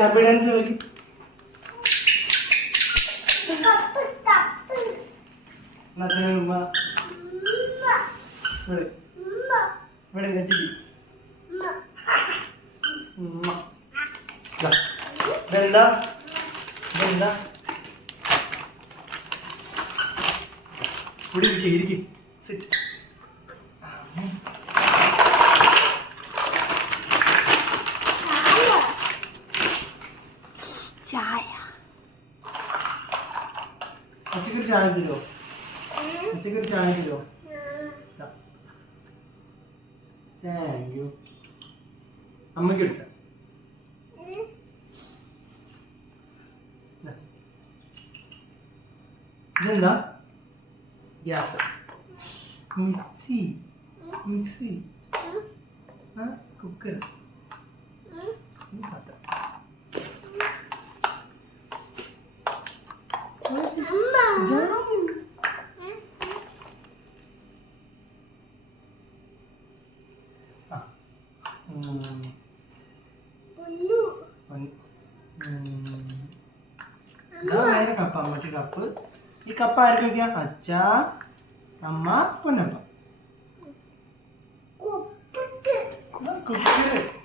Happy dance കളി. ഇവിടെ നെറ്റിക്ക് ഇതെന്താ ഇതെന്താ ഇവിടെ ഇരിക്കും ചായ ഉച്ചക്കൊരു ചായ തരുമോ? ഉച്ചക്കൊരു ചായ തരുമോ? Thank you. അമ്മയ്ക്ക് അടിച്ച ഇതെന്താ? ഗ്യാസ്. മിക്സി മിക്സി കുക്കർ പാത്രം. വേറെ കപ്പ്. അമ്മക്ക് കപ്പ്. ഈ കപ്പ് ആർക്കൊക്കെയാ? അച്ഛ, അമ്മ, പൊന്നമ്മ. കുക്കർ